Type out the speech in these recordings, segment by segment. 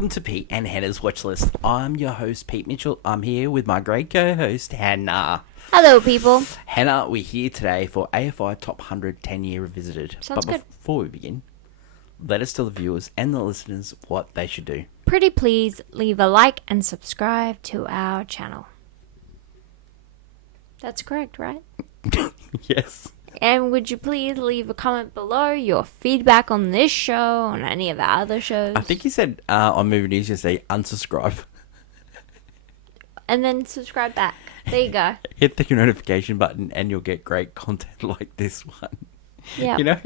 Welcome to Pete and Hannah's Watch List. I'm your host, Pete Mitchell. I'm here with my great co-host, Hannah. Hello, people. Hannah, we're here today for AFI Top 100 10-Year Revisited. Sounds good. Before we begin, let us tell the viewers and the listeners what they should do. Pretty please leave a like and subscribe to our channel. That's correct, right? Yes. And would you please leave a comment below your feedback on this show, on any of our other shows? I think you said on Movie News yesterday, unsubscribe. And then subscribe back. There you go. Hit the notification button and you'll get great content like this one. Yeah. You know?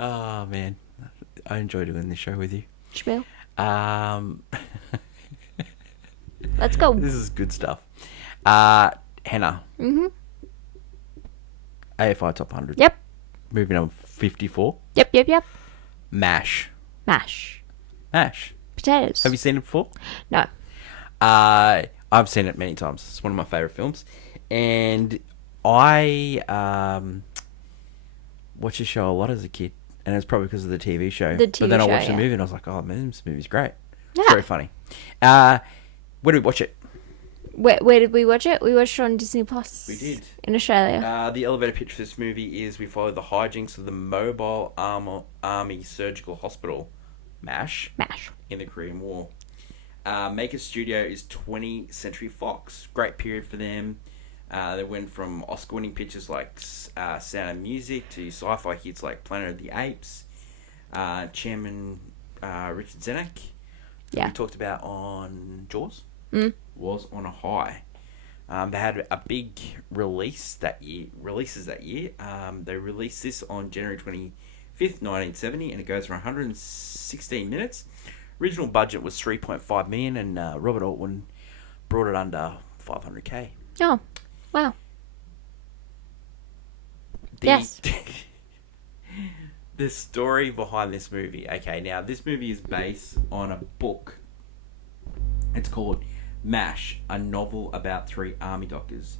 Oh, man. I enjoy doing this show with you. Spiel. Let's go. This is good stuff. Hannah. Mm-hmm. AFI Top 100. Yep. Movie number 54. Yep. MASH. Mash. Potatoes. Have you seen it before? No. I've seen it many times. It's one of my favourite films. And I watched the show a lot as a kid. And it's probably because of the TV show. The TV but then I watched show, the yeah. movie and I was like, oh, man, this movie's great. Yeah. It's very funny. Where did we watch it? Where did we watch it? We watched it on Disney Plus. We did. In Australia. The elevator pitch for this movie is we follow the hijinks of the Mobile Army Surgical Hospital, MASH, in the Korean War. Maker Studio is 20th Century Fox. Great period for them. They went from Oscar-winning pictures like Sound of Music to sci-fi hits like Planet of the Apes. Chairman Richard Zenneck, Yeah. we talked about on Jaws, was on a high. They had a big releases that year. They released this on January 25th, 1970, and it goes for 116 minutes. Original budget was $3.5 million, and Robert Altman brought it under $500K. Oh, wow. Yes. The story behind this movie. Okay, now this movie is based on a book. It's called MASH, a novel about three army doctors,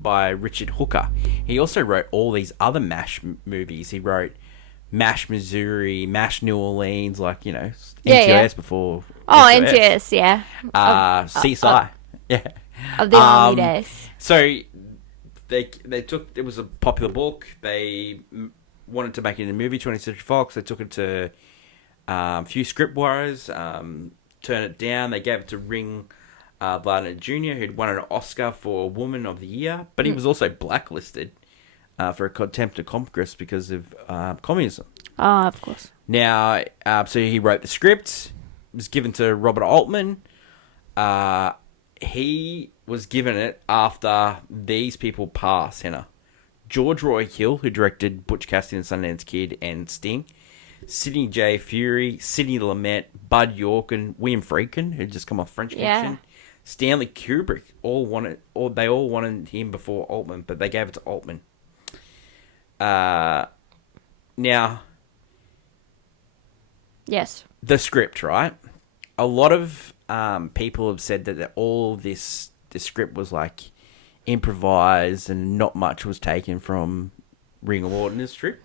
by Richard Hooker. He also wrote all these other MASH movies. He wrote MASH Missouri, MASH New Orleans, like, you know, NTS before. Oh, NTS, yeah. CSI. Yeah. Of the army days. So they took, it was a popular book. They wanted to make it in a movie, 20th Century Fox. They took it to a few script warriors, turned it down. They gave it to Ring Lardner Jr., who'd won an Oscar for Woman of the Year, but he was also blacklisted for a contempt of Congress because of communism. Oh, of course. Now, so he wrote the script. It was given to Robert Altman. He was given it after these people passed, Hannah. George Roy Hill, who directed Butch Cassidy and the Sundance Kid and Sting. Sidney J. Furie, Sidney Lumet, Bud York, and William Friedkin, who'd just come off French Connection. Stanley Kubrick, they all wanted him before Altman, but they gave it to Altman. Now, yes, the script, right? A lot of people have said that all this script was like improvised and not much was taken from Ring of Order's script,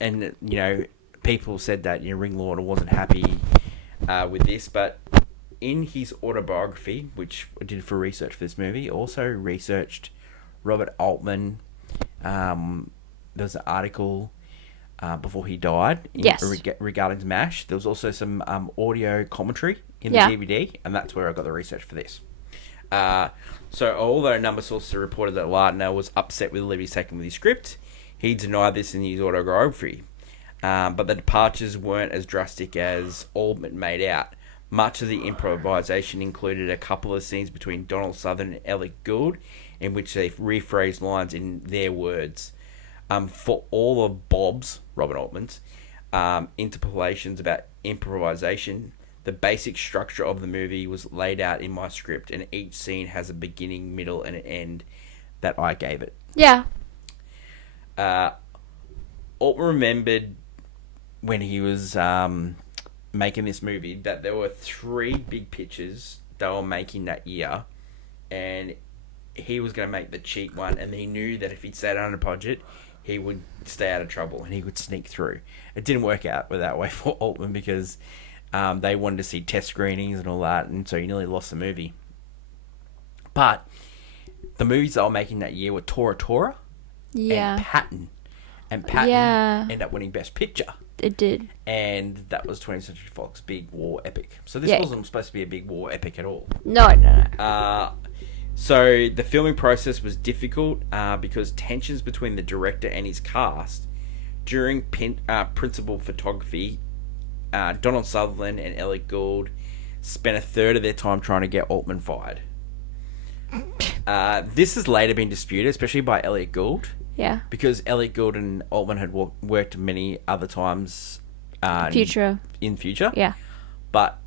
and you know, people said that, you know, Ring Lorder wasn't happy with this, but in his autobiography, which I did for research for this movie, also researched Robert Altman. There was an article before he died regarding MASH. There was also some audio commentary in the DVD, and that's where I got the research for this. So although a number of sources reported that Lardner was upset with the liberties taken with his script, he denied this in his autobiography. But the departures weren't as drastic as Altman made out. Much of the improvisation included a couple of scenes between Donald Sutherland and Elliot Gould, in which they rephrased lines in their words. For all of Bob's, Robert Altman's, interpolations about improvisation, the basic structure of the movie was laid out in my script, and each scene has a beginning, middle, and an end that I gave it. Yeah. Altman remembered when he was making this movie that there were 3 big pictures they were making that year, and he was going to make the cheap one, and he knew that if he'd stayed under budget, he would stay out of trouble and he would sneak through. It didn't work out that way for Altman because They wanted to see test screenings and all that, and so he nearly lost the movie. But the movies they were making that year were Tora Tora Yeah. and Patton. And Patton ended up winning Best Picture. It did. And that was 20th Century Fox big war epic. So this Yeah. wasn't supposed to be a big war epic at all. No. So the filming process was difficult because tensions between the director and his cast during principal photography, Donald Sutherland and Elliot Gould spent a third of their time trying to get Altman fired. This has later been disputed, especially by Elliot Gould. Yeah. Because Elliot Gould and Altman had worked many other times in future. Yeah. But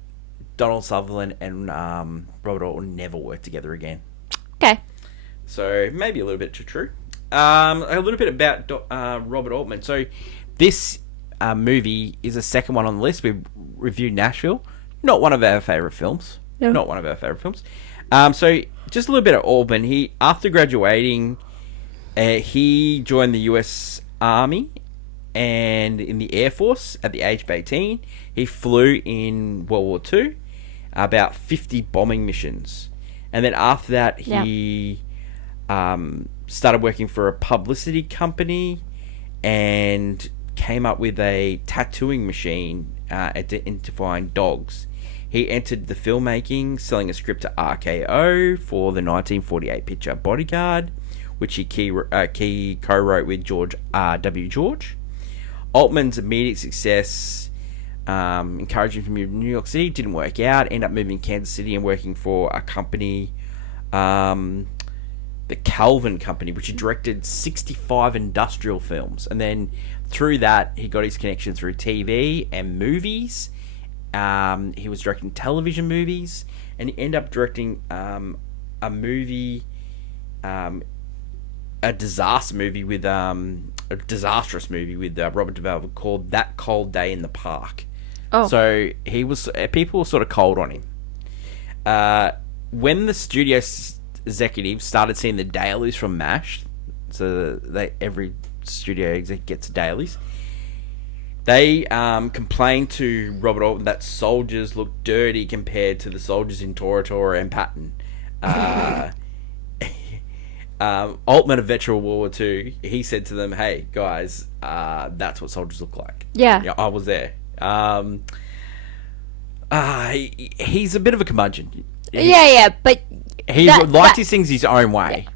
Donald Sutherland and Robert Altman never worked together again. Okay. So maybe a little bit true. A little bit about Robert Altman. So this movie is the second one on the list. We reviewed Nashville. Not one of our favourite films. No. Not one of our favourite films. So just a little bit of Altman. He, after graduating, he joined the US Army and in the Air Force at the age of 18. He flew in World War II, about 50 bombing missions. And then after that, he started working for a publicity company and came up with a tattooing machine identifying dogs. He entered the filmmaking, selling a script to RKO for the 1948 picture Bodyguard, which he co-wrote with George W. George. Altman's immediate success encouraged him to move to New York City. Didn't work out. Ended up moving to Kansas City and working for a company, the Calvin Company, which he directed 65 industrial films. And then through that, he got his connection through TV and movies. He was directing television movies, and he ended up directing a movie, a disastrous movie with Robert Duvall called That Cold Day in the Park. Oh. So he was, people were sort of cold on him. When the studio executives started seeing the dailies from MASH, so every studio exec gets dailies, they complained to Robert Altman that soldiers look dirty compared to the soldiers in Tora Tora and Patton. Altman, a veteran of World War II, he said to them, "Hey guys, that's what soldiers look like." Yeah, I was there. He's a bit of a curmudgeon. but he liked his things his own way,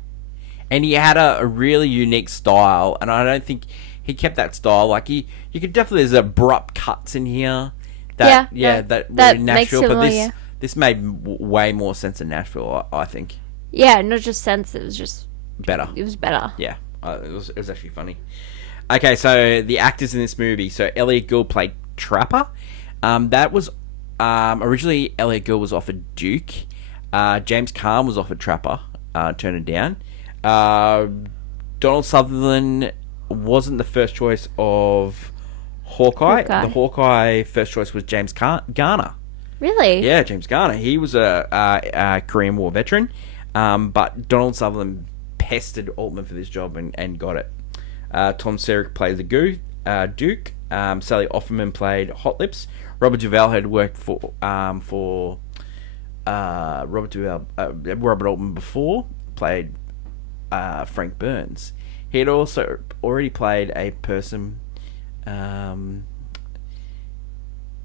and he had a really unique style. And I don't think he kept that style. Like you could definitely, there's abrupt cuts in here. That were in Nashville, but this made way more sense in Nashville, I think. Yeah, not just sense. It was just better. It was better. Yeah, it was actually funny. Okay, so the actors in this movie. So Elliot Gould played Trapper. That was originally Elliot Gould was offered Duke. James Caan was offered Trapper. Turned it down. Donald Sutherland wasn't the first choice of Hawkeye. The Hawkeye first choice was James Garner. Really? Yeah, James Garner. He was a Korean War veteran. But Donald Sutherland pestered Altman for this job and got it. Tom Selleck played the Duke. Sally Offerman played Hot Lips. Robert Duvall had worked for Robert Altman before, played Frank Burns. He had also already played a person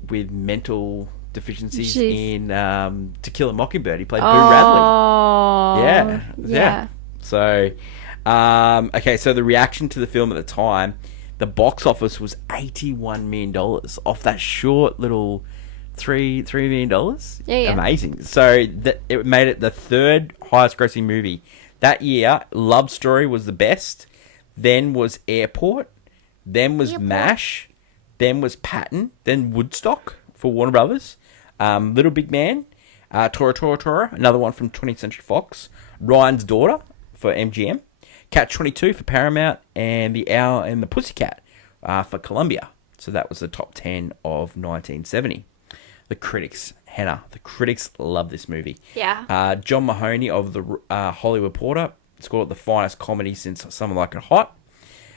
with mental deficiencies in To Kill a Mockingbird. He played Boo Radley. Yeah. So, okay, so the reaction to the film at the time, the box office was $81 million off that short little $3 million. Yeah. Amazing. So it made it the third highest grossing movie. That year, Love Story was the best. Then was Airport. Then was MASH. Then was Patton. Then Woodstock for Warner Brothers. Little Big Man. Tora Tora Tora, another one from 20th Century Fox. Ryan's Daughter for MGM. Catch-22 for Paramount. And The Owl and the Pussycat for Columbia. So that was the top 10 of 1970. The critics, Hannah, the critics love this movie. Yeah. John Mahoney of the Hollywood Reporter scored it the finest comedy since Someone Like It Hot.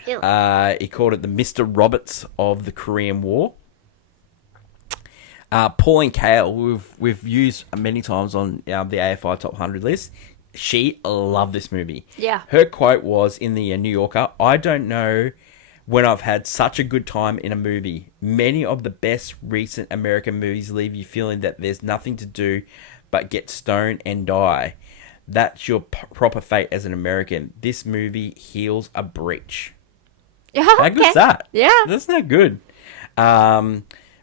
He called it the Mr. Roberts of the Korean War. Pauline Kael, we've used many times on the AFI Top 100 list. She loved this movie. Yeah. Her quote was in the New Yorker, "I don't know when I've had such a good time in a movie. Many of the best recent American movies leave you feeling that there's nothing to do but get stoned and die. That's your proper fate as an American. This movie heals a breach." Yeah. How good's that? Yeah. That's not good.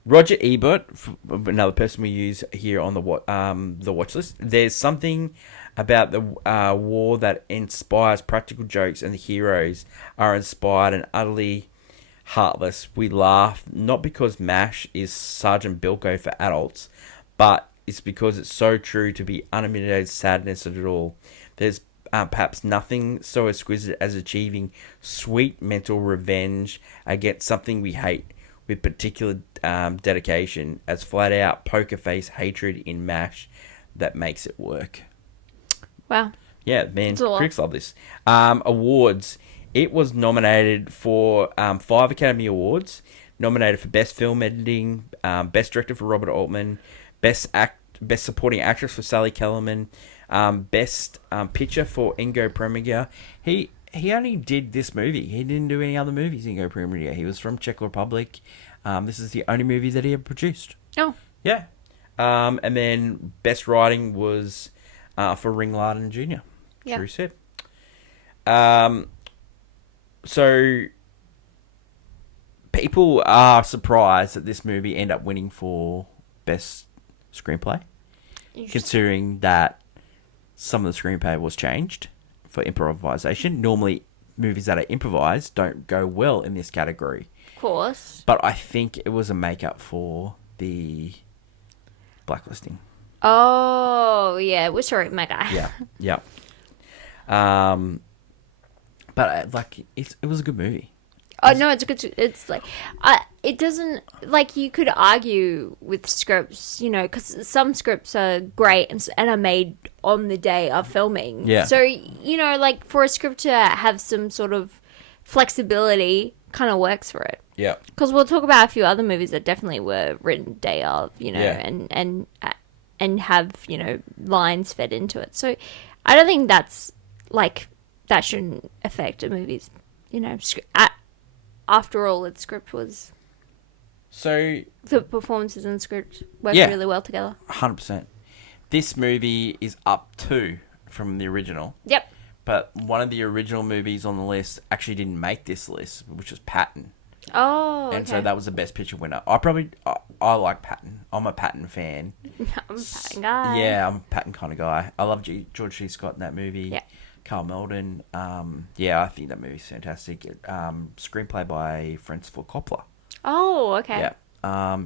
Roger Ebert, another person we use here on the watch list. There's something about the war that inspires practical jokes, and the heroes are inspired and utterly heartless. We laugh not because MASH is Sergeant Bilko for adults, but it's because it's so true to be unmitigated sadness of it all. There's perhaps nothing so exquisite as achieving sweet mental revenge against something we hate with particular dedication, as flat out poker face hatred in MASH that makes it work. Wow. Yeah, man, critics love this. Awards. It was nominated for 5 Academy Awards. Nominated for Best Film Editing, Best Director for Robert Altman, Best Supporting Actress for Sally Kellerman, Best Picture for Ingo Preminger. He only did this movie. He didn't do any other movies, Ingo Preminger. He was from Czech Republic. This is the only movie that he ever produced. Oh. Yeah. And then Best Writing was for Ringlarden Jr. Yeah. True said. So people are surprised that this movie ended up winning for Best Screenplay, considering that some of the screenplay was changed for improvisation. Normally, movies that are improvised don't go well in this category. Of course. But I think it was a make-up for the blacklisting. Oh, yeah. We're sorry, my guy. Yeah. But it was a good movie. Oh, no, it's good. It's like, it doesn't, like, you could argue with scripts, you know, because some scripts are great and are made on the day of filming. Yeah. So, you know, like, for a script to have some sort of flexibility kind of works for it. Yeah. Because we'll talk about a few other movies that definitely were written day of, you know, and have, you know, lines fed into it. So I don't think that's, like, that shouldn't affect a movie's, you know, after all, its script was... So... The performances and script work really well together. 100%. This movie is up 2 from the original. Yep. But one of the original movies on the list actually didn't make this list, which was Patton. Oh, And so that was the Best Picture winner. I like Patton. I'm a Patton fan. I'm a Patton guy. Yeah, I'm a Patton kind of guy. I love George C. Scott in that movie. Yeah. Carl Meldon. I think that movie's fantastic. Screenplay by Francis Ford Coppola. Oh, okay. Yeah.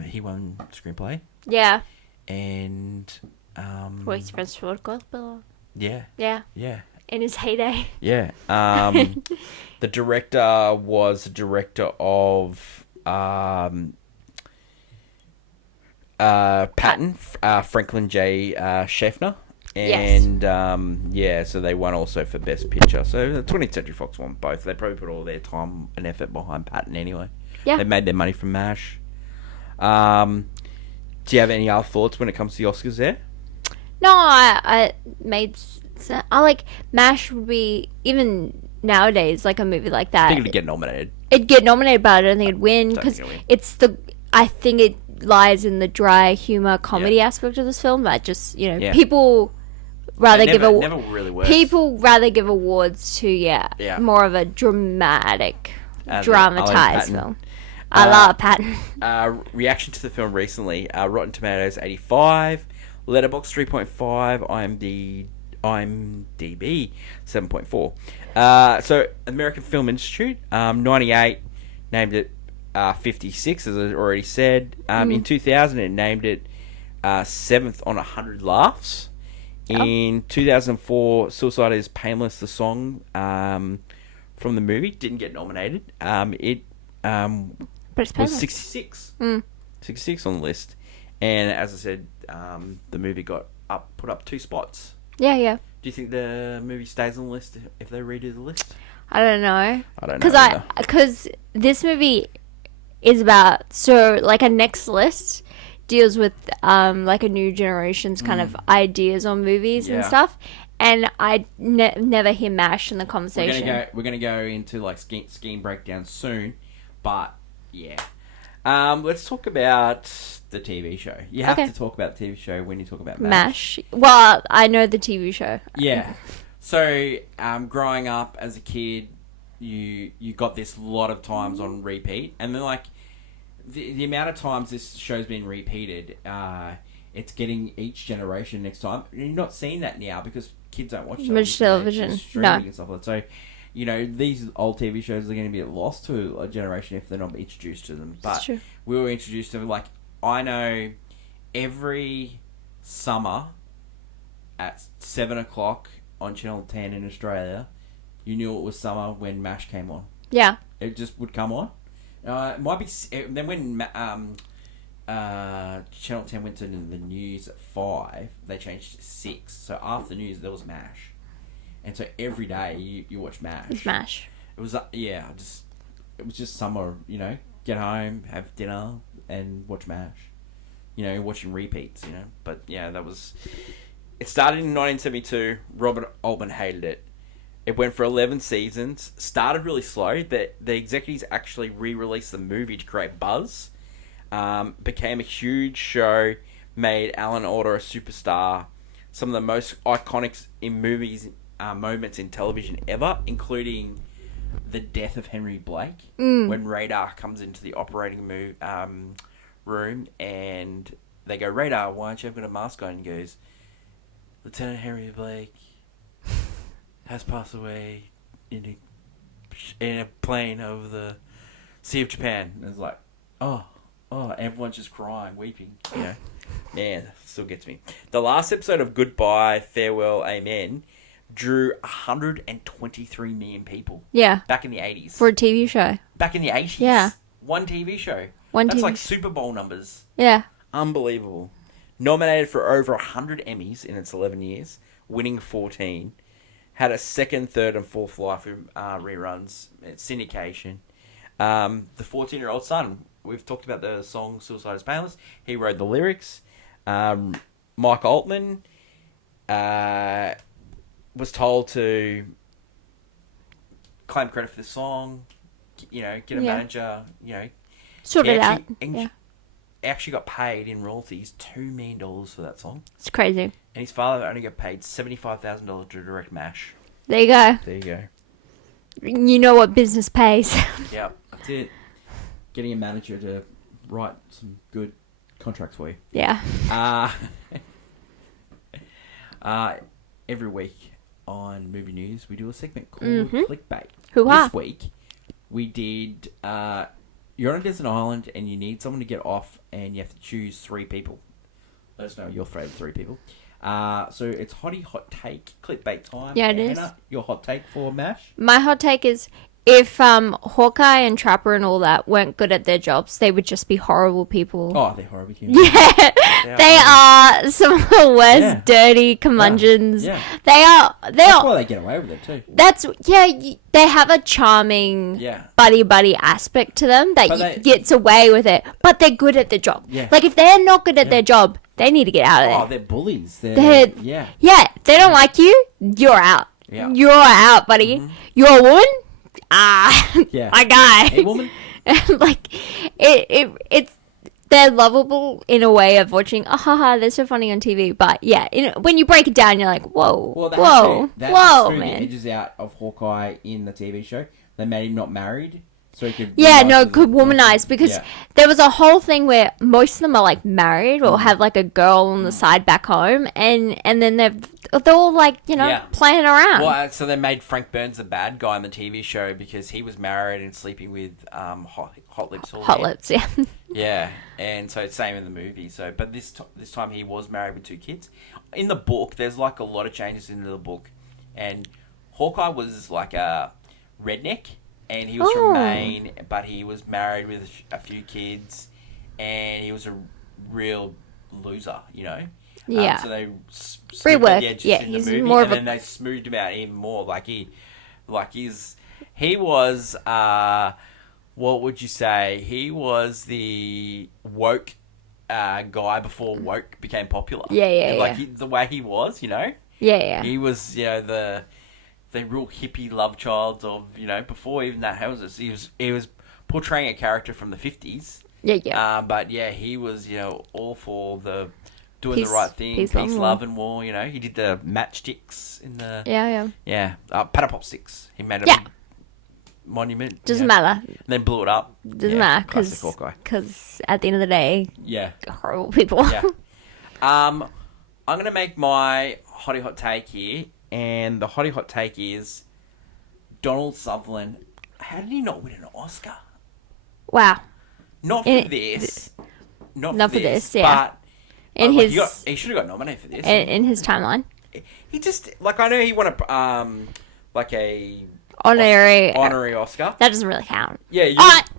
He won screenplay. Yeah. And Voice Francis Ford Coppola. Yeah. Yeah. Yeah. In his heyday. Yeah. The director was the director of Patton, Franklin J. Schaffner. And, so they won also for Best Picture. So the 20th Century Fox won both. They probably put all their time and effort behind Patton anyway. Yeah. They made their money from MASH. Do you have any other thoughts when it comes to the Oscars there? No, I like MASH would be, even nowadays, like a movie like that. I think it'd get nominated. It'd get nominated, but I don't think it'd win because I think it lies in the dry humor comedy aspect of this film that just, you know, people rather never really works. People rather give awards to more of a dramatized film. I love Patton. Reaction to the film recently: Rotten Tomatoes 85, Letterboxd 3.5, IMDb 7.4. So American Film Institute 98 named it 56, as I already said. In 2000, it named it 7th on 100 laughs. In 2004, Suicide is Painless, the song from the movie, didn't get nominated. It was 66. 66 on the list. And as I said, the movie got put up 2 spots. Yeah. Do you think the movie stays on the list if they redo the list? I don't know. I don't know. Because this movie is about, so like a next list deals with like a new generation's kind of ideas on movies and stuff. And I never hear MASH in the conversation. We're gonna go into like scheme breakdown soon, but yeah. Let's talk about the TV show. You have to talk about the TV show when you talk about MASH. Well, I know the TV show. Yeah. So, growing up as a kid, you got this a lot of times on repeat, and then like the amount of times this show's been repeated, it's getting each generation next time. You're not seeing that now because kids don't watch television. Streaming and stuff like that. So, you know, these old TV shows are going to be lost to a generation if they're not introduced to them. But we were introduced to them. Like, I know every summer at 7 o'clock on Channel 10 in Australia, you knew it was summer when MASH came on. Yeah. It just would come on. It might be... Then when Channel 10 went to the news at 5, they changed to 6. So after the news, there was MASH. And so every day you watch MASH. It's MASH. It was it was just summer, you know, get home, have dinner, and watch MASH. You know, watching repeats, you know. But yeah, it started in 1972. Robert Altman hated it. It went for 11 seasons. Started really slow. The executives actually re-released the movie to create buzz. Became a huge show. Made Alan Alda a superstar. Some of the most iconic in movies moments in television ever, including the death of Henry Blake when Radar comes into the operating room and they go, Radar, why aren't you having a mask on? And he goes, Lieutenant Henry Blake has passed away in a plane over the Sea of Japan. And it's like, oh, everyone's just crying, weeping, you know. Yeah, still gets me. The last episode of Goodbye, Farewell, Amen drew 123 million people. Yeah. Back in the 80s. For a TV show. Back in the 80s. Yeah. One TV show. That's TV like Super Bowl numbers. Yeah. Unbelievable. Nominated for over 100 Emmys in its 11 years, winning 14. Had a second, third, and fourth life in reruns, syndication. The 14-year-old son, we've talked about the song Suicide is Painless. He wrote the lyrics. Mike Altman was told to claim credit for the song, you know, get a manager, you know. Sort it out. Actually got paid in royalties $2 million for that song. It's crazy. And his father only got paid $75,000 to direct MASH. There you go. There you go. You know what business pays. Yeah, that's it. Getting a manager to write some good contracts for you. Yeah. Every week on Movie News, we do a segment called Clickbait. Hoo-ha. This week, we did... you're on a desert island and you need someone to get off and you have to choose 3 people. Let us know your favourite 3 people. So it's hot take, clickbait time. Yeah, it is. Hannah, your hot take for MASH? My hot take is if Hawkeye and Trapper and all that weren't good at their jobs, they would just be horrible people. Oh, they're horrible humans. Yeah, they are some of the worst dirty curmudgeons. Yeah. That's why they get away with it too. They have a charming buddy aspect to them that gets away with it, but they're good at their job. Yeah. Like if they're not good at their job, they need to get out of there. Oh, they're bullies. Yeah, if they don't like you, you're out. Yeah. You're out, buddy. Mm-hmm. You're a woman? My guy. Hey, woman. Like, it's they're lovable in a way of watching. Oh, haha, they're so funny on TV. But yeah, when you break it down, you're like, whoa, whoa, man. The edges out of Hawkeye in the TV show. They made him not married, so he could. Could womanize because there was a whole thing where most of them are like married or have like a girl on the side back home, and then they're all like playing around. Well, so they made Frank Burns the bad guy in the TV show because he was married and sleeping with Hot Lips. Hot Lips, yeah. Yeah, and so it's same in the movie. So, but this time he was married with 2 kids. In the book, there's like a lot of changes in the book, and Hawkeye was like a redneck. And he was from Maine, but he was married with a few kids, and he was a real loser, you know. Yeah. So they free work. The edges yeah, in he's the movie, more and then they smoothed him out even more. He was. What would you say? He was the woke guy before woke became popular. The way he was, He was, the real hippie love child of, before even that houses. He was portraying a character from the 50s. But yeah, he was, all for doing the right thing, peace, love, and war. He did the matchsticks in the Patapop sticks. He made a big monument. Doesn't matter. And then blew it up. Doesn't matter because at the end of the day, horrible people. I'm gonna make my hottie hot take here, and the hottie hot take is Donald Sutherland. How did he not win an Oscar? Wow. Not for this. Not for this, yeah. But he should have got nominated for this. In his timeline. He just, I know he won a honorary Oscar. That doesn't really count. Yeah.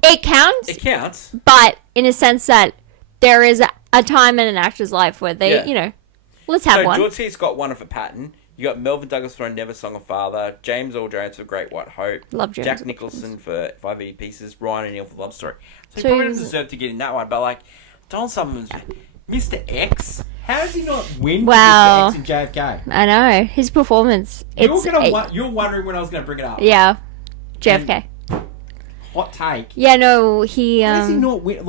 It counts. It counts. But in a sense that there is a time in an actor's life where they, let's have one. George C.'s got one for Patton. You got Melvin Douglas for Never Song of Father, James Earl Jones for Great White Hope, Love James Jack Nicholson for 5 E Pieces, Ryan O'Neill for Love Story. So he probably doesn't deserve to get in that one. But Donald Sutherland's Mr. X. How does he not win for Mr. X in JFK? I know his performance. You're wondering when I was going to bring it up. Yeah, JFK. Hot take. Yeah, no, he. How does he not win?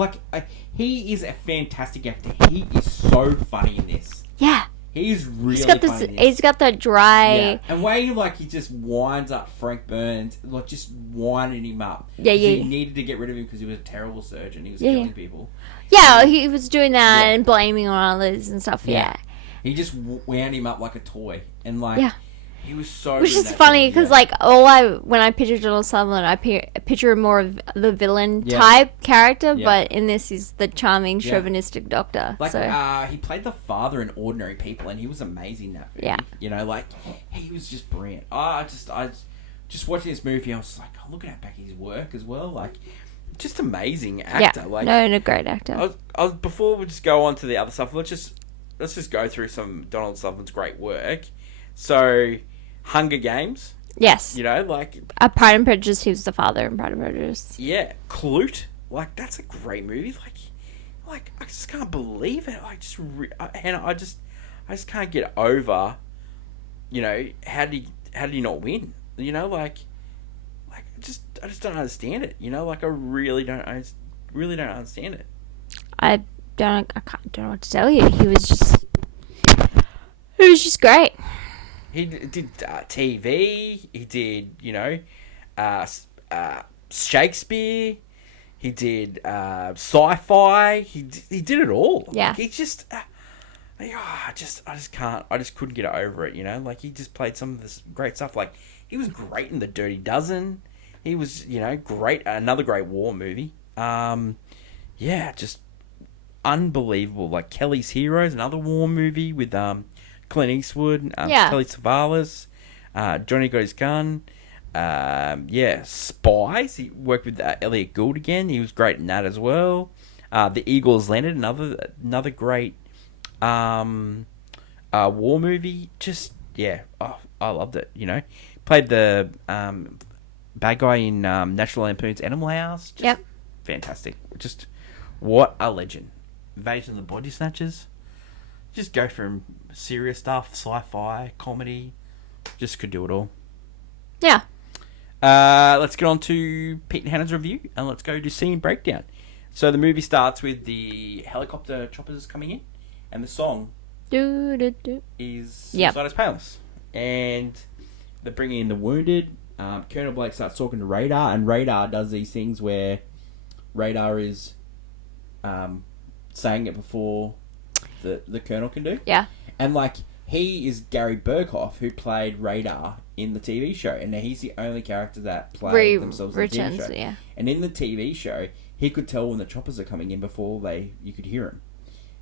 He is a fantastic actor. He is so funny in this. Yeah. He's really funny in this. He's got that dry... Yeah. And way he just winds up Frank Burns, just winding him up. Yeah. He needed to get rid of him because he was a terrible surgeon. He was killing people. Yeah, he was doing that and blaming on others and stuff, yeah. He just wound him up like a toy. And he was so... Which is funny because when I picture Donald Sutherland, I picture more of the villain type character, but in this he's the charming chauvinistic doctor. He played the father in Ordinary People and he was amazing in that movie. Yeah. He was just brilliant. I just watching this movie, I was like, looking at back his work as well, just amazing actor. No, great actor. Before we just go on to the other stuff, let's just go through some Donald Sutherland's great work. So, Hunger Games. Yes. Pride and Prejudice, he was the father in Pride and Prejudice. Yeah. Clute. That's a great movie. I just can't believe it. I just can't get over, how did he not win? I just don't understand it. I really don't understand it. I don't know what to tell you. He was just great. He did TV. He did, Shakespeare. He did sci-fi. He did it all. Yeah. He just, I just couldn't get over it. He just played some of this great stuff. He was great in The Dirty Dozen. He was, great. Another great war movie. Just unbelievable. Kelly's Heroes, another war movie with Clint Eastwood, Telly Savalas, Johnny Got His Gun, Spies. He worked with Elliot Gould again. He was great in that as well. The Eagles Landed, another great war movie. I loved it. Played the bad guy in National Lampoon's Animal House. Fantastic. Just what a legend. Invasion of the Body Snatchers. Just go from serious stuff, sci-fi, comedy. Just could do it all. Yeah. Let's get on to Pete and Hannah's review, and let's go to scene breakdown. So the movie starts with the helicopter choppers coming in, and the song is Suicide's Painless. And they're bringing in the wounded. Colonel Blake starts talking to Radar, and Radar does these things where Radar is saying it before the Colonel can do. Yeah. And he is Gary Berghoff, who played Radar in the TV show, and he's the only character that played themselves in the TV show. Yeah. And in the TV show, he could tell when the choppers are coming in before you could hear him.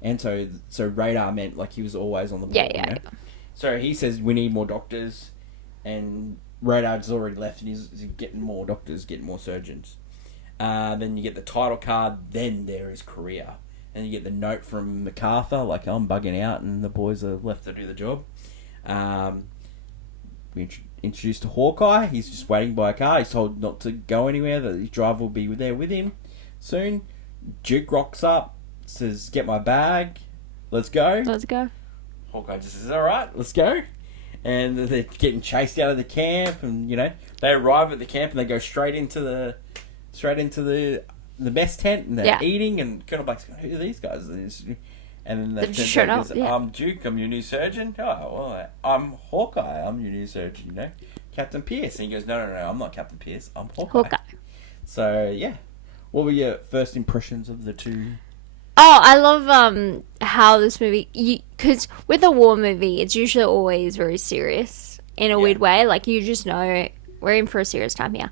And so Radar meant he was always on the ball. Yeah. So he says we need more doctors, and Radar's already left, and he's getting more doctors, getting more surgeons. Then you get the title card. Then there is Korea. And you get the note from MacArthur, I'm bugging out and the boys are left to do the job. We introduced to Hawkeye. He's just waiting by a car. He's told not to go anywhere, that his driver will be there with him soon. Duke rocks up, says, "Get my bag, let's go." Let's go. Hawkeye just says, "All right, let's go." And they're getting chased out of the camp, and they arrive at the camp and they go straight into the mess tent, and they're eating. And Colonel Blake's going, "Who are these guys?" And then they turn out, goes, "I'm Duke. I'm your new surgeon." "Oh, well, I'm Hawkeye. I'm your new surgeon. Captain Pierce." And he goes, "No, I'm not Captain Pierce. I'm Hawkeye." So yeah, what were your first impressions of the two? Oh, I love how this movie, because with a war movie, it's usually always very serious in a weird way. Like, you just know we're in for a serious time here.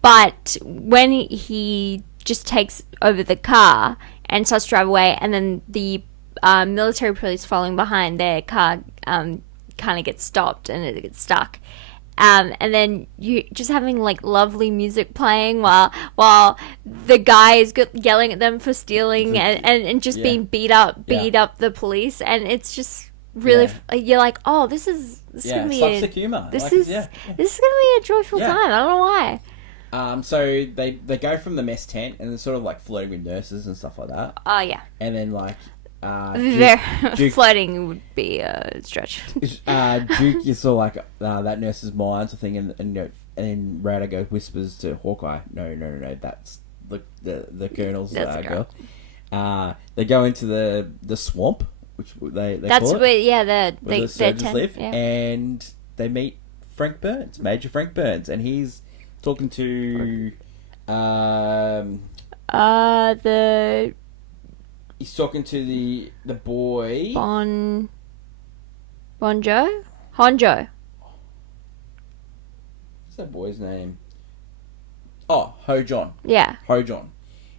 But when he just takes over the car and starts to drive away, and then the military police following behind their car kind of gets stopped and it gets stuck. And then you just having like lovely music playing while the guy is yelling at them for stealing and just being beat up the police, and it's just really you're like, oh, this is gonna be slapstick humor. This is gonna be a joyful time. I don't know why. So they go from the mess tent and they're sort of like flirting with nurses and stuff like that. Oh yeah. And then like Duke, flirting would be a stretch. Duke is sort of like that nurse's mind, sort of thing, and then Rada whispers to Hawkeye, "No, that's the Colonel's girl." They go into the swamp, which they that's call it, where the surgeons live, yeah. And they meet Frank Burns, Major Frank Burns, and he's talking to He's talking to the boy. Honjo? What's that boy's name? Oh, Ho-John. Yeah. Ho-John.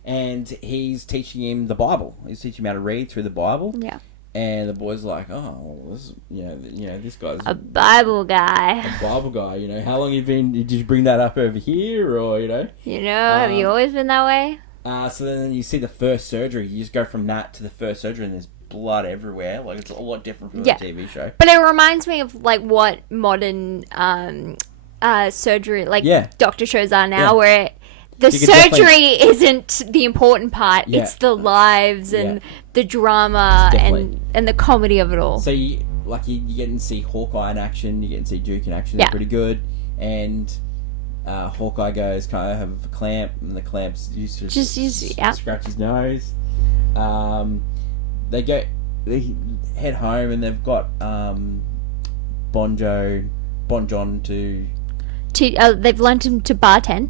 And he's teaching him the Bible. He's teaching him how to read through the Bible. Yeah. And the boy's like, "Oh, this, this guy's a Bible guy. A Bible guy. How long you been? Did you bring that up over here, or have you always been that way?" So then you see the first surgery. You just go from that to the first surgery, and there's blood everywhere. Like, it's a lot different from the TV show. But it reminds me of like what modern surgery, doctor shows are now, where the surgery isn't the important part. Yeah. It's the lives and the drama and the comedy of it all. So you get to see Hawkeye in action. You get to see Duke in action. They're pretty good. And Hawkeye goes, "Can I have a clamp?" And the clamp's used to scratch his nose. They head home, and they've got Bon John to they've learned him to bartend.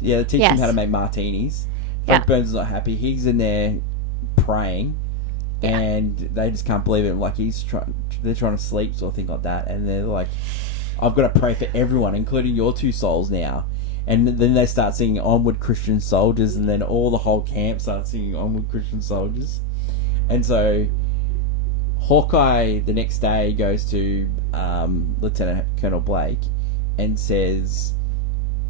Yeah, they teach him how to make martinis. Frank Burns is not happy. He's in there praying, and they just can't believe it. Like, they're trying to sleep, sort of thing like that, and they're like, "I've got to pray for everyone, including your two souls now." And then they start singing "Onward, Christian Soldiers," and then the whole camp starts singing "Onward, Christian Soldiers." And so Hawkeye the next day goes to Lieutenant Colonel Blake and says,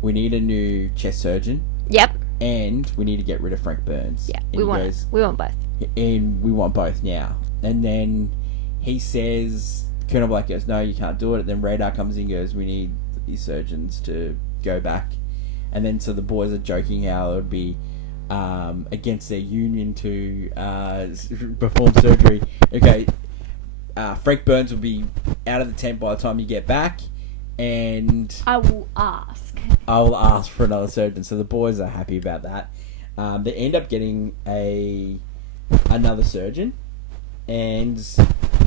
"We need a new chest surgeon. Yep. And we need to get rid of Frank Burns." Yeah, we want both. And we want both now. And then he says, Colonel Black goes, "No, you can't do it." And then Radar comes in and goes, "We need these surgeons to go back." And then so the boys are joking how it would be against their union to perform surgery. Okay, Frank Burns will be out of the tent by the time you get back, and I will ask for another surgeon. So the boys are happy about that. They end up getting another surgeon, and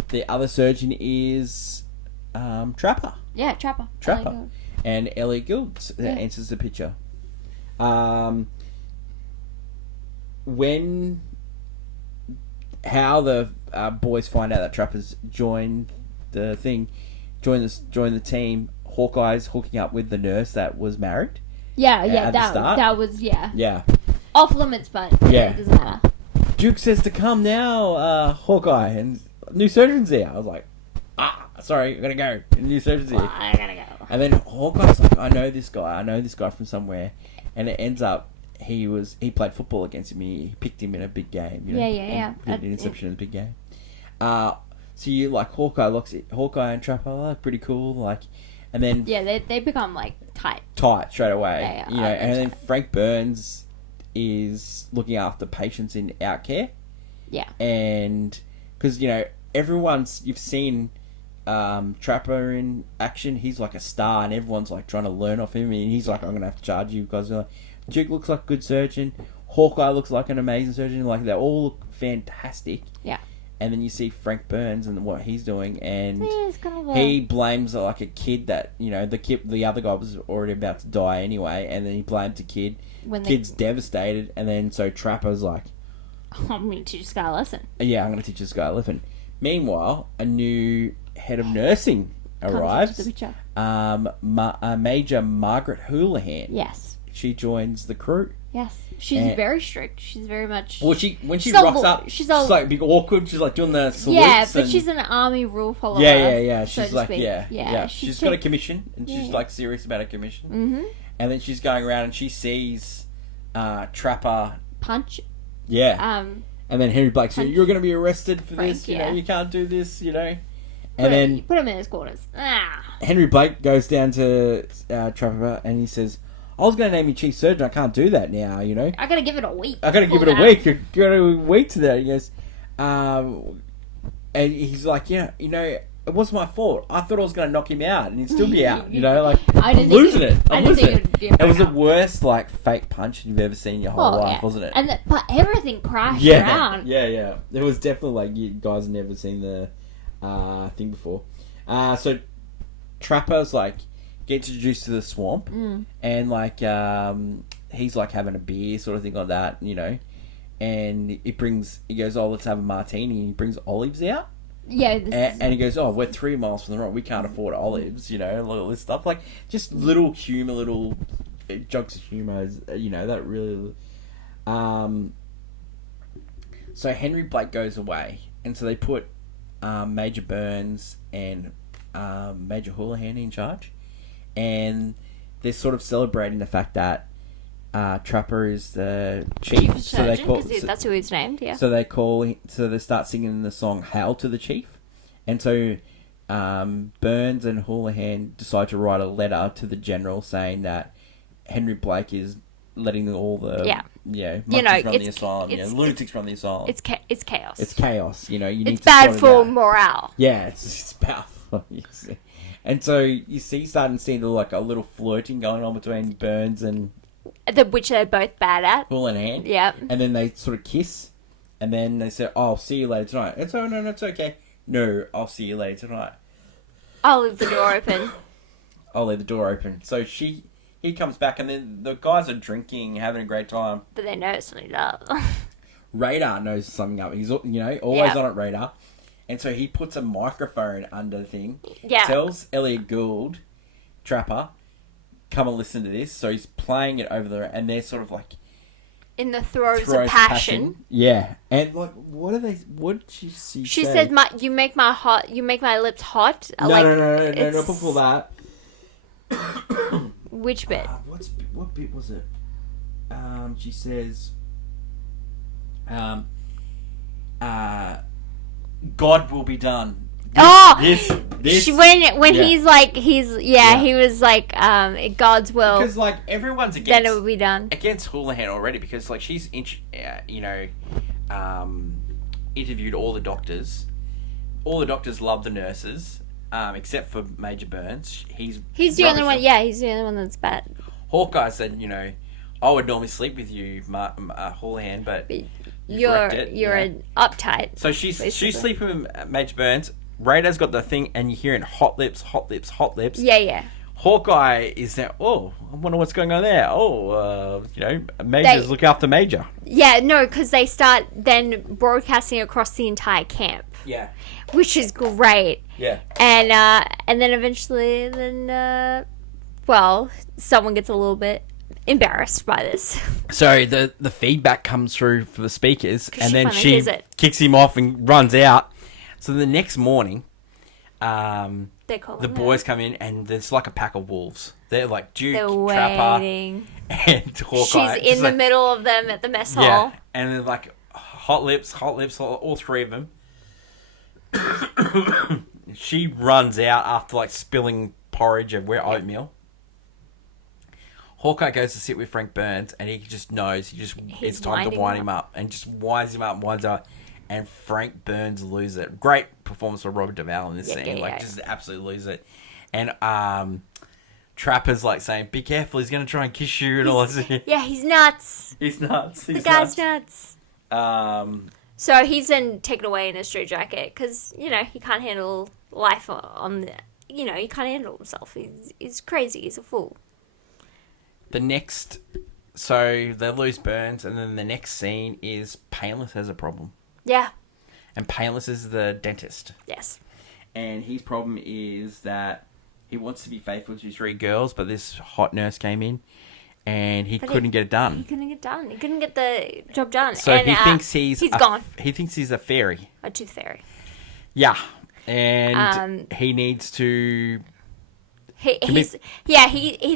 the other surgeon is Trapper. Yeah, Trapper. And Elliot Gould answers the picture. How the boys find out that Trapper's joined the team. Hawkeye's hooking up with the nurse that was married. That was off limits, but it doesn't matter. Duke says to come now, Hawkeye, and new surgeon's here. I was like, sorry, I gotta go. New surgeon's here. I gotta go. And then Hawkeye's like, I know this guy from somewhere, and it ends up he played football against him. He picked him in a big game. Yeah. An interception in a big game. So you like Hawkeye and Trapper, pretty cool. Like, and then they become like tight straight away. And then Frank Burns is looking after patients in out care. Yeah. And because you've seen Trapper in action. He's like a star, and everyone's like trying to learn off him. And he's like, I'm gonna have to charge you because Duke looks like a good surgeon. Hawkeye looks like an amazing surgeon. Like they all look fantastic. Yeah. And then you see Frank Burns and what he's doing, and kind of he blames like a kid that the other guy was already about to die anyway, and then he blames the kid. Kid's devastated, and then so Trapper's like, I'm going to teach this guy a lesson. Yeah, I'm going to teach this guy a lesson. Meanwhile, a new head of nursing arrives. Major Margaret Houlihan. Yes. She joins the crew. Yes. She's very strict. She's very much... Well, when she rocks up, she's like a bit awkward. She's like doing the salutes. Yeah, but she's an army rule follower. Yeah. So she's like, yeah. She's got a commission, and she's like serious about her commission. Mm-hmm. And then she's going around and she sees Trapper... Punch. Yeah. And then Henry Blake said, you're going to be arrested for this. You know, you can't do this, And then... Put him in his quarters. Henry Blake goes down to Trapper and he says... I was going to name you chief surgeon. I can't do that now, I got to give it a week. I got to give it a week. You got a week to that. He goes, and he's like, it wasn't my fault. I thought I was going to knock him out and he'd still be out. Like I'm losing it. I'm losing it. It was the worst fake punch you've ever seen in your whole life, wasn't it? But everything crashed around. Yeah. It was definitely you guys have never seen the thing before. So Trapper's gets introduced to the swamp, and he's having a beer sort of thing like that, and he goes, let's have a martini, and he brings olives out. Yeah, and he goes, we're 3 miles from the road, we can't afford olives, all this stuff, just little humor, little jokes of humor, that really. So Henry Blake goes away, and so they put Major Burns and Major Houlihan in charge. And they're sort of celebrating the fact that Trapper is the chief. So they call that's who he's named. Yeah. So they start singing the song "Hail to the Chief," and so Burns and Houlihan decide to write a letter to the general saying that Henry Blake is letting all the monkeys run the asylum, lunatics run the asylum. It's chaos. It's chaos. You need it's to bad for morale. Yeah, it's bad. And so you starting to see a little flirting going on between Burns and which they're both bad at. Houlihan. Yeah. And then they sort of kiss, and then they say, "I'll see you later tonight." It's no, it's okay. No, I'll see you later tonight. I'll leave the door open. I'll leave the door open. So he comes back, and then the guys are drinking, having a great time. But they know something up. Radar knows something up. He's always on it. Radar. And so he puts a microphone under the thing. Yeah. Tells Elliot Gould, Trapper, come and listen to this. So he's playing it over there, and they're sort of in the throes of passion. Yeah. And what are they? What did she say? She said, "You make my lips hot." No, before that. Which bit? What bit was it? She says, God will be done. This. When he's he was God's will. Because everyone's against. Then it will be done against Houlihan already because she's interviewed all the doctors. All the doctors love the nurses, except for Major Burns. He's the only one. Yeah, he's the only one that's bad. Hawkeye said, I would normally sleep with you, Houlihan, but you're an uptight. So she's sleeping with Major Burns. Radar's got the thing, and you're hearing hot lips. Yeah. Hawkeye is there. Oh, I wonder what's going on there. Major's look after Major. Yeah, no, because they start then broadcasting across the entire camp. Yeah. Which is great. Yeah. And then eventually, someone gets a little bit embarrassed by this. So the feedback comes through for the speakers, and then she kicks him off and runs out. So the next morning, the boys come in, and there's a pack of wolves. They're Duke, Trapper, and Hawkeye. She's in the middle of them at the mess hall. Yeah, and they're hot lips, all three of them. She runs out after spilling porridge everywhere, oatmeal. Hawkeye goes to sit with Frank Burns, and he just knows it's time to wind him up, and just winds him up. and Frank Burns lose it. Great performance from Robert Duvall in this scene. Yeah. Just absolutely lose it. And Trapper's like saying, "Be careful, he's going to try and kiss you," and all this. Yeah, he's nuts. He's nuts. The guy's nuts. So he's then taken away in a straitjacket because, he can't handle life on the... he can't handle himself. He's crazy. He's a fool. So they lose Burns, and then the next scene is Painless has a problem. Yeah. And Painless is the dentist. Yes. And his problem is that he wants to be faithful to his 3 girls, but this hot nurse came in, and he couldn't get it done. He couldn't get the job done. So and, he thinks he's gone. He thinks he's a fairy. A tooth fairy. Yeah. And he needs to... He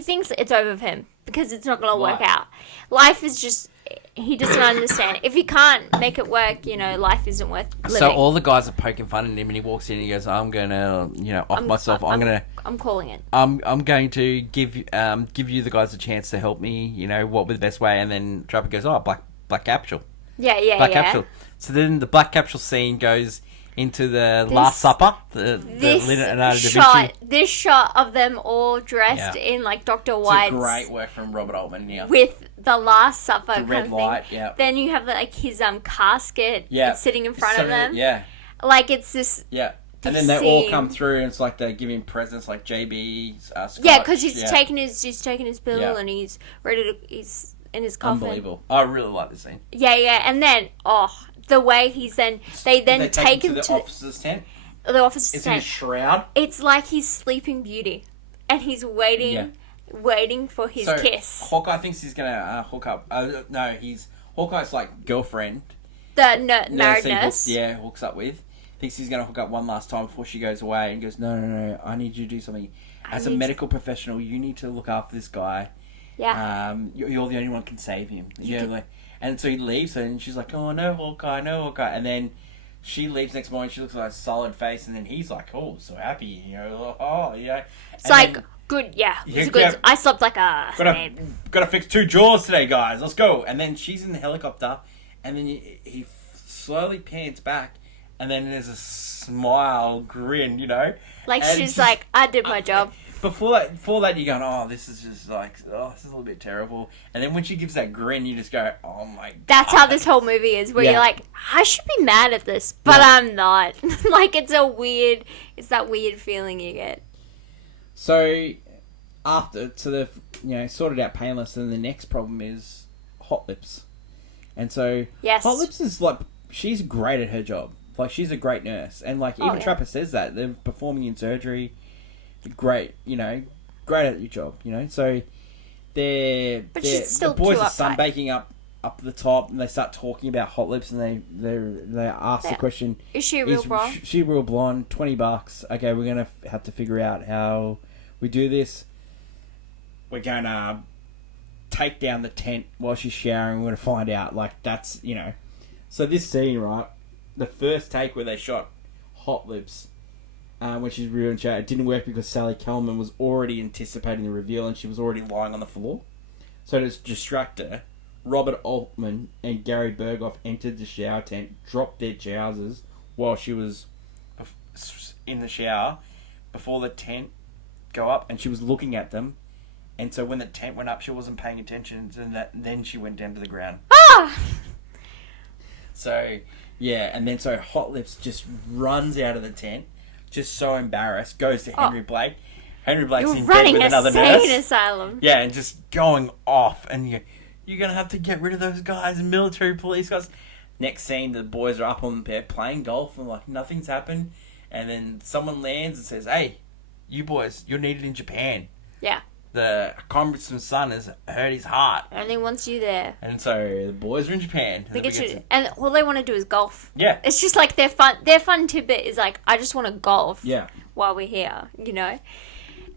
thinks it's over for him because it's not going to work out. Life is just... He doesn't understand. If he can't make it work, life isn't worth living. So all the guys are poking fun at him, and he walks in and he goes, "I'm going to, off myself. I'm calling it. I'm going to give you the guys a chance to help me. What would the best way?" And then Trapper goes, "Oh, black capsule." Yeah. Black capsule. So then the black capsule scene goes into the Last Supper. This shot of them all dressed in like Dr. White's. It's great work from Robert Altman. Yeah. With the Last Supper, the red light. Yeah. Then you have his casket sitting in front of them. Yeah. Like it's this. Yeah. And then they all come through, and it's like they're giving presents, like JB's. Yeah, because he's taking his pill and he's ready to. He's in his coffin. Unbelievable. I really like this scene. Yeah, and then the way he's then they take him to the officer's tent. The officer's tent. It's in a shroud. It's like he's Sleeping Beauty, and he's waiting for his kiss. Hawkeye thinks he's gonna hook up. Hawkeye's like girlfriend. The married nurse. Hooks up with. Thinks he's gonna hook up one last time before she goes away, and goes, No, I need you to do something. As a medical professional, you need to look after this guy. Yeah. You're the only one who can save him. And so he leaves her, and she's like, "Oh, no, Hawkeye. And then she leaves next morning. She looks like a solid face, and then he's like, "Oh, so happy, It's like good, yeah. It's good. I slept like a babe. Gotta fix 2 jaws today, guys. Let's go. And then she's in the helicopter, and then he slowly pans back, and then there's a smile, grin, Like she's like, I did my job. Before that, you're going, "Oh, this is just like, this is a little bit terrible." And then when she gives that grin, you just go, "Oh my God." That's how this whole movie is, where you're like, I should be mad at this, but I'm not. Like, it's that weird feeling you get. So, they've, sorted out Painless, and the next problem is Hot Lips. And so, Hot Lips is like, she's great at her job. Like, she's a great nurse. And like, even Trapper says that. They're performing in surgery. Great at your job, So she's still the boys too are uptight. sunbaking up the top, and they start talking about Hot Lips, and they ask the question: Is she a real blonde? She real blonde? $20. Okay, we're gonna have to figure out how we do this. We're gonna take down the tent while she's showering. We're gonna find out. Like, that's So this scene, right? The first take where they shot Hot Lips. When she's real and chat, it didn't work because Sally Kelman was already anticipating the reveal, and she was already lying on the floor. So to distract her, Robert Altman and Gary Berghoff entered the shower tent, dropped their trousers while she was in the shower before the tent go up, and she was looking at them. And so when the tent went up, she wasn't paying attention, and then she went down to the ground. Ah! So and then so Hot Lips just runs out of the tent. Just so embarrassed, goes to Henry Blake. Henry Blake's in bed with another nurse. Insane asylum. Yeah, and just going off. And you're going to have to get rid of those guys, military police guys. Next scene, the boys are up on the bed playing golf, and like nothing's happened. And then someone lands and says, "Hey, you boys, you're needed in Japan." Yeah. The congressman's son has hurt his heart. And he wants you there. And so the boys are in Japan. And all they want to do is golf. Yeah. It's just like their fun tidbit is like, I just want to golf. Yeah. While we're here,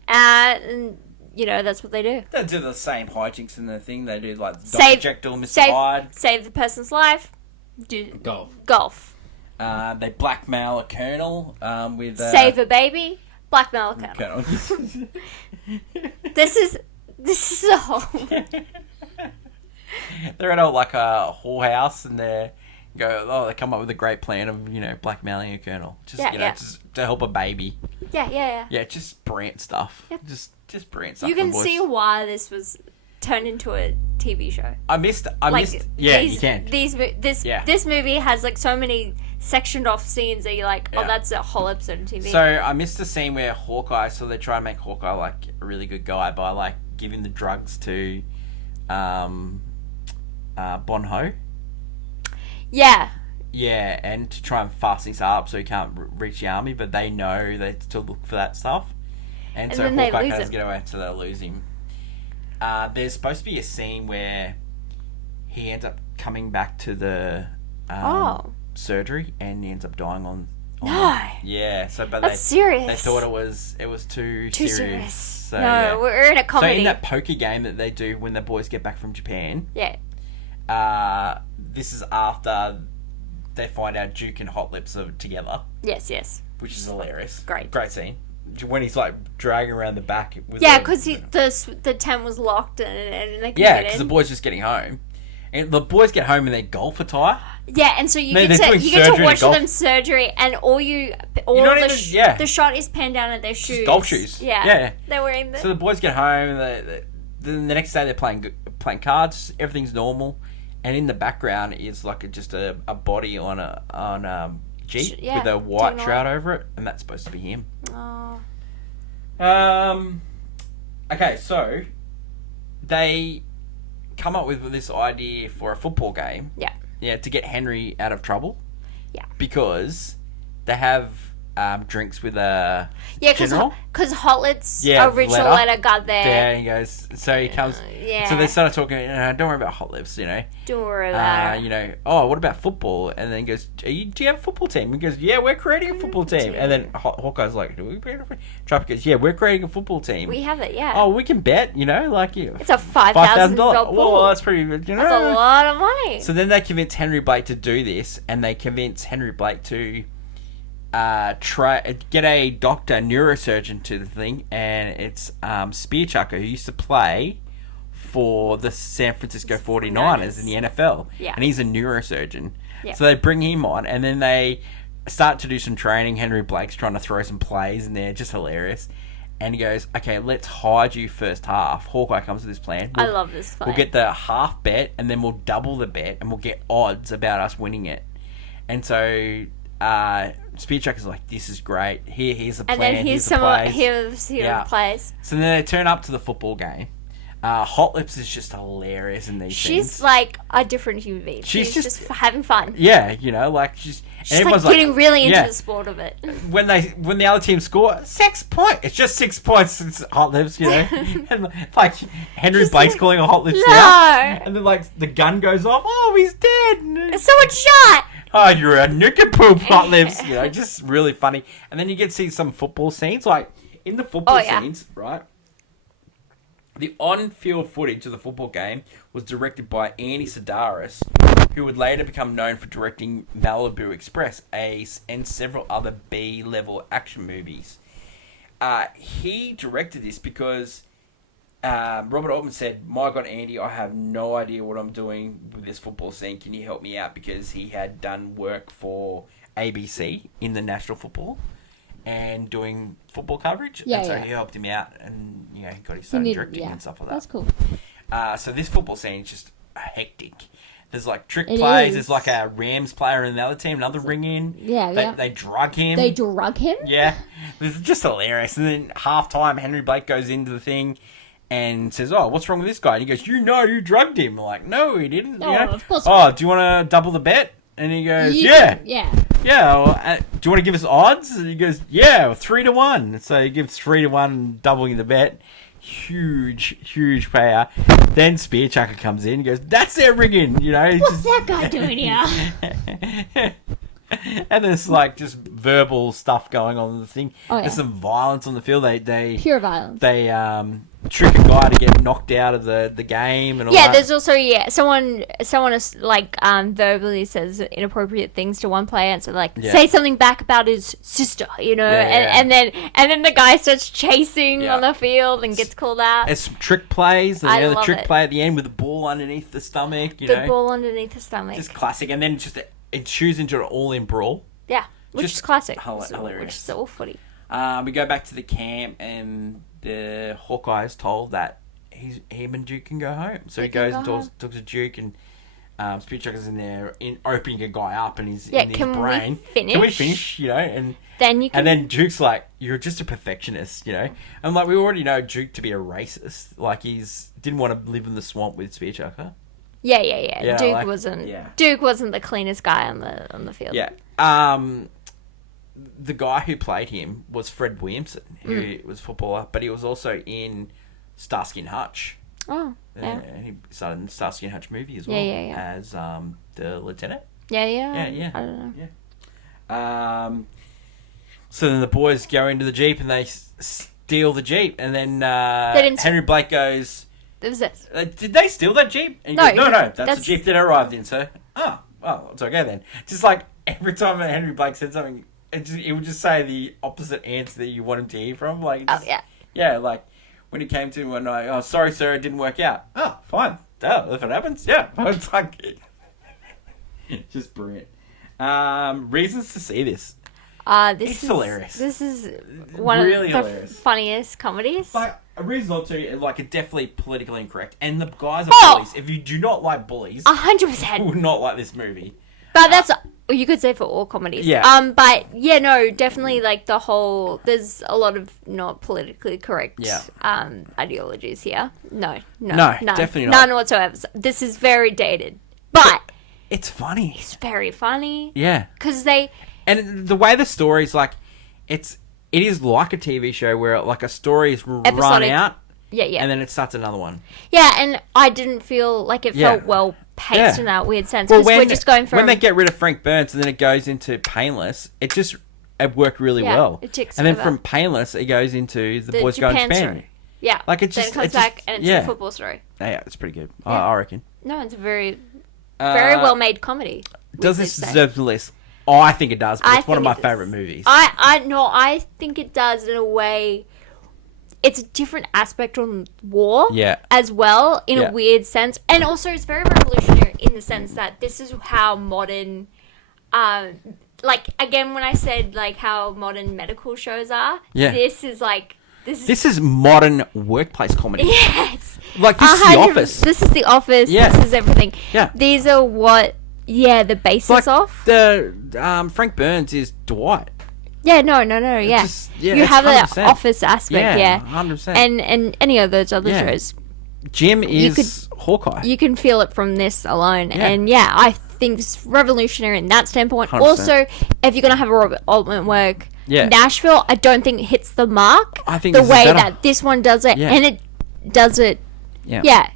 And, that's what they do. They do the same hijinks in the thing. They do like Dr. Jekyll and Mr. Hyde. Save the person's life. Do golf. They blackmail a colonel with... Save a baby. Blackmail a colonel. This is a whole... They're at a whorehouse, and they're they come up with a great plan of, blackmailing a colonel. Just, just to help a baby. Yeah. Yeah, just brilliant stuff. Yep. Just brilliant stuff. You can see why this was turned into a TV show. I missed. Yeah, you can. This movie has like so many sectioned off scenes that you're like, oh, that's a whole episode of TV. So I missed the scene where Hawkeye. So they try to make Hawkeye like a really good guy by like giving the drugs to, Bon Ho. Yeah. Yeah, and to try and fast things up so he can't reach the army, but they know they still look for that stuff. And so Hawkeye has to get away, so they'll lose him. There's supposed to be a scene where he ends up coming back to the surgery, and he ends up dying on no. Yeah, so but that's serious. They thought it was too serious. So, no, we're in a comedy. So in that poker game that they do when the boys get back from Japan, this is after they find out Duke and Hot Lips are together. Yes. Which is hilarious. Great scene. When he's like dragging around the back. Because the tent was locked and they couldn't get in. Because the boys just getting home. And the boys get home in their golf attire. Yeah, and so you get to watch them surgery, and the shot is panned down at their shoes. Golf shoes. Yeah. They're wearing them. So the boys get home, and then the next day they're playing cards. Everything's normal, and in the background is like just a body on a Jeep with a white shroud over it, and that's supposed to be him. Oh. Okay, so they come up with this idea for a football game. Yeah. Yeah, to get Henry out of trouble. Yeah. Because they have drinks with a general. Because Hotlit's original letter got there. Yeah, he goes. So he comes. So they started talking. Don't worry about Hot Lips. Don't worry about it. What about football? And then he goes, do you have a football team? He goes, yeah, we're creating a football team. And then Hawkeye's like, do we create a Trump goes, yeah, we're creating a football team. We have it, yeah. Oh, we can bet. It's a $5,000 ball. Well, that's pretty. That's a lot of money. So then they convince Henry Blake to do this, and they convince Henry Blake to get a doctor, neurosurgeon to the thing, and it's Spear Chucker, who used to play for the San Francisco 49ers in the NFL. Yeah. And he's a neurosurgeon. Yeah. So they bring him on, and then they start to do some training. Henry Blake's trying to throw some plays in there, just hilarious. And he goes, okay, let's hide you first half. Hawkeye comes with this plan. I love this plan. We'll get the half bet, and then we'll double the bet, and we'll get odds about us winning it. And so Spear Chucker's like, this is great. Here's the plan. And then here's the plays. So then they turn up to the football game. Hot Lips is just hilarious in these scenes. She's like a different human being. She's just having fun. Yeah, she's like getting really into the sport of it. When the other team score 6 points, it's just 6 points. It's Hot Lips, and like Henry Blake's calling a Hot Lips out, and then like the gun goes off. Oh, he's dead. Someone shot. Oh, you're a nincompoop, Hot Lips. Just really funny. And then you get to see some football scenes, like in the football scenes, right? The on-field footage of the football game was directed by Andy Sidaris, who would later become known for directing Malibu Express, Ace, and several other B-level action movies. He directed this because Robert Altman said, my God, Andy, I have no idea what I'm doing with this football scene. Can you help me out? Because he had done work for ABC in the National Football and doing football coverage. Yeah, and so he helped him out, and he got his own directing and stuff like that. That's cool. So this football scene is just hectic. There's like trick plays. There's like a Rams player in the other team, another ring in. They drug him. They drug him? Yeah. This is just hilarious. And then half time, Henry Blake goes into the thing and says, oh, what's wrong with this guy? And he goes, you drugged him. I'm like, no, he didn't. Of course. Oh, do you want to double the bet? And he goes, yeah. Well, do you want to give us odds? And he goes, yeah, 3-1. So he gives 3-1, doubling the bet. Huge payout. Then Spear Chucker comes in and goes, that's their rigging. What's that guy doing here? And there's like just verbal stuff going on in the thing. There's some violence on the field. They pure violence. They trick a guy to get knocked out of the game and all that. Yeah, there's also someone is like verbally says inappropriate things to one player, and so say something back about his sister, and then the guy starts chasing on the field and gets called out. There's some trick plays. The trick play at the end with the ball underneath the stomach. The ball underneath the stomach. Just classic. And then just ensues into an all-in brawl. Yeah, which Just is classic. hilarious. Which is so footy. We go back to the camp, and the Hawkeye is told that him and Duke can go home. So he goes and talks to Duke, and Speed Chucker's in there, opening a guy up, and he's in his brain. Can we finish? You know, and then Duke's like, "You're just a perfectionist," you know. And like we already know Duke to be a racist. Like didn't want to live in the swamp with Speed Chucker. Yeah. Duke wasn't. Yeah. Duke wasn't the cleanest guy on the field. Yeah. The guy who played him was Fred Williamson, who was a footballer, but he was also in Starsky and Hutch. Oh, yeah. And he started in the Starsky and Hutch movie as well as the lieutenant. Yeah. I don't know. Yeah. So then the boys go into the Jeep and they steal the Jeep, and then Henry Blake goes, "It was this. Did they steal that Jeep?" And he goes, no, that's the Jeep that I arrived in, sir. Oh, well, it's okay then. Just like every time Henry Blake said something, it would just say the opposite answer that you want him to hear from. Like, yeah, like when he came to and like, "Oh, sorry, sir, it didn't work out." "Oh, fine. If it happens, yeah." It's like just brilliant. Reasons to see this. It's hilarious. This is one really of the funniest comedies. Like a reason or two, like it's definitely politically incorrect, and the guys are bullies. If you do not like bullies, 100%, you will not like this movie. But that's you could say for all comedies. Yeah. But yeah, no, definitely like the whole. There's a lot of not politically correct. Ideologies here. No, definitely not. None whatsoever. This is very dated, but it's funny. It's very funny. Yeah. Because and the way the story's like, it is like a TV show where like a story is run out. Yeah. And then it starts another one. Yeah, and I didn't feel like it felt well paced in that weird sense. Because we're just going from... When they get rid of Frank Burns and then it goes into Painless, it worked really well. It ticks and then over. From Painless, it goes into the boys going to Japan. Yeah. Like then it comes back and it's the football story. Yeah, it's pretty good. Yeah. I reckon. No, it's a very, very well-made comedy. Does this deserve the list? Oh, I think it does, but it's one of my favourite movies. I think it does in a way. It's a different aspect on war as well, in a weird sense. And also it's very revolutionary in the sense that this is how modern, like, again, when I said, like, how modern medical shows are, this is, like... This is modern workplace comedy. Yes. Like, this is The Office. This is The Office. Yeah. This is everything. Yeah. These are what... Yeah, the basis of the Frank Burns is Dwight. Yeah, no, yeah. You have the Office aspect, 100%. And any of those other shows. Jim is Hawkeye. You can feel it from this alone, and I think it's revolutionary in that standpoint. 100%. Also, if you're gonna have a Robert Altman work, Nashville, I don't think it hits the mark. I think the way that this one does it, and it does it. Yeah.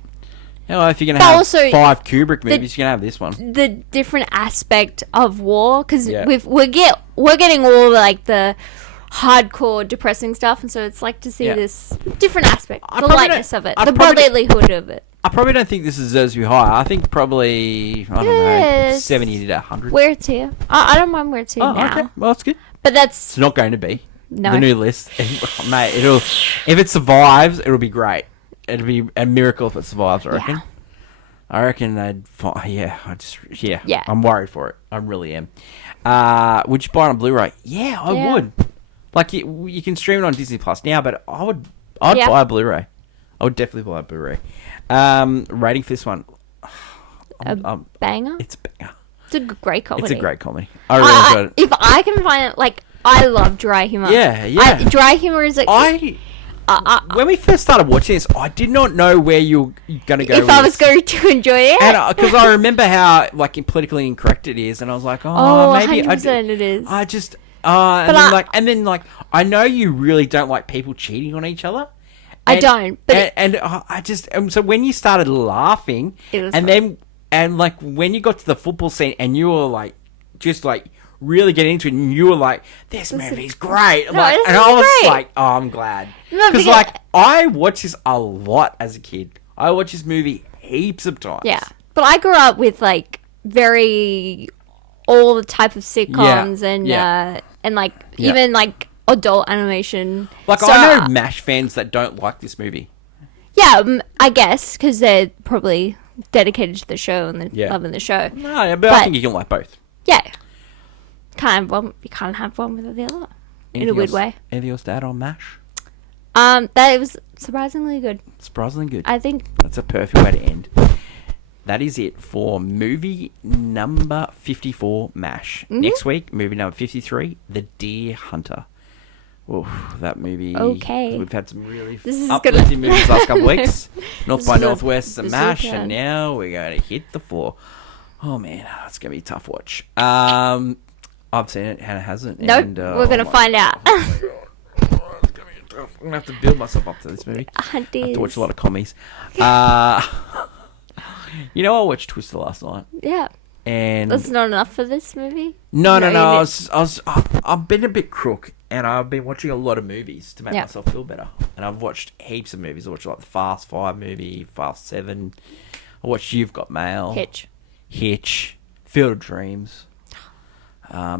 If you're going to have 5 Kubrick movies, you're going to have this one. The different aspect of war, because we're getting all like the hardcore depressing stuff, and so it's like to see this different aspect, the lightness of it, the brotherlyhood of it. I probably don't think this deserves to be high. I think probably, I don't know, 70 to 100. Where it's here. I don't mind where it's here now. Okay. Well, that's good. But it's not going to be. No. The new list. Mate, if it survives, it'll be great. It'd be a miracle if it survives, I reckon. I reckon they'd... I'm worried for it. I really am. Would you buy it on Blu-ray? Yeah, I would. Like, you can stream it on Disney Plus now, but I'd buy a Blu-ray. I would definitely buy a Blu-ray. Rating for this one. Banger? It's a banger. It's a great comedy. It's a great comedy. I really enjoyed it. If I can find it, like, I love dry humor. Yeah. Dry humor is like... when we first started watching this, I did not know where you were going to go if I was going to enjoy it. And because I remember how like politically incorrect it is, and I was like, maybe 100% it is. I just and then I know you really don't like people cheating on each other. I don't. But I just so when you started laughing, and like when you got to the football scene, and you were like just like really getting into it, and you were like, this movie's great. And I was like, oh, I'm glad. Because like I watched this a lot as a kid. I watched this movie heaps of times. Yeah. But I grew up with like all the type of sitcoms and like even like adult animation. Like so, I know MASH fans that don't like this movie. Yeah, I guess because they're probably dedicated to the show and loving the show. No, but I think you can like both. Yeah. Can't have one. You can't have one without the other. In a weird way. Anything else to add on MASH? That was surprisingly good. Surprisingly good. I think That's a perfect way to end. That is it for movie number 54, MASH. Mm-hmm. Next week, movie number 53, The Deer Hunter. Oh, that movie. Okay. We've had some really This is uplifting gonna- movies last couple of weeks. North This by is a Northwest and MASH, bazooka. and now we're going to hit the floor. Oh man, it's going to be a tough watch. I've seen it, Hannah hasn't. nope. And, We're gonna find out. Oh my God. Oh, it's gonna be tough. I'm going to have to build myself up to this movie. I have to watch a lot of commies. You know, I watched Twister last night. Yeah. And That's not enough for this movie. No. you I've been a bit crook, and I've been watching a lot of movies to make Yeah. myself feel better. And I've watched heaps of movies. I watched like the Fast 5 movie, Fast 7. I watched You've Got Mail. Hitch. Field of Dreams.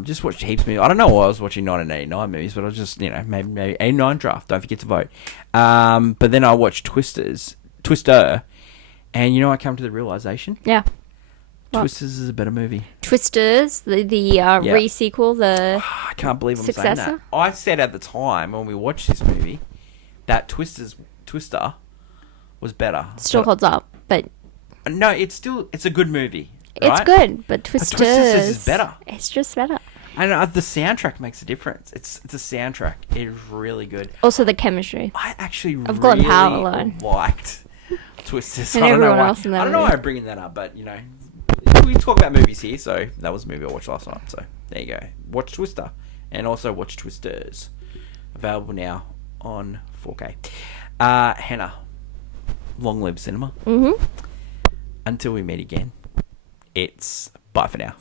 Just watched heaps of movies. I don't know why I was watching 1989 movies, but I was just, maybe 89 draft. Don't forget to vote. But then I watched Twister, and I came to the realization. Yeah. What? Twisters is a better movie. Twisters, the re-sequel, I can't believe I'm saying successor? that. I said at the time when we watched this movie that Twister was better. still holds up, but No, it's a good movie. it's right? good. But Twisters is better. It's just better. And the soundtrack makes a difference. It's a soundtrack. It is really good. Also, the chemistry. I actually Of Glenn Powell really alone. liked Twisters. And I don't know everyone why. else in that I don't know movie. why I'm bringing that up, but we talk about movies here, so that was a movie I watched last night. So there you go. Watch Twister, and also watch Twisters. Available now on 4K. Hannah, long live cinema. Mm-hmm. Until we meet again, it's bye for now.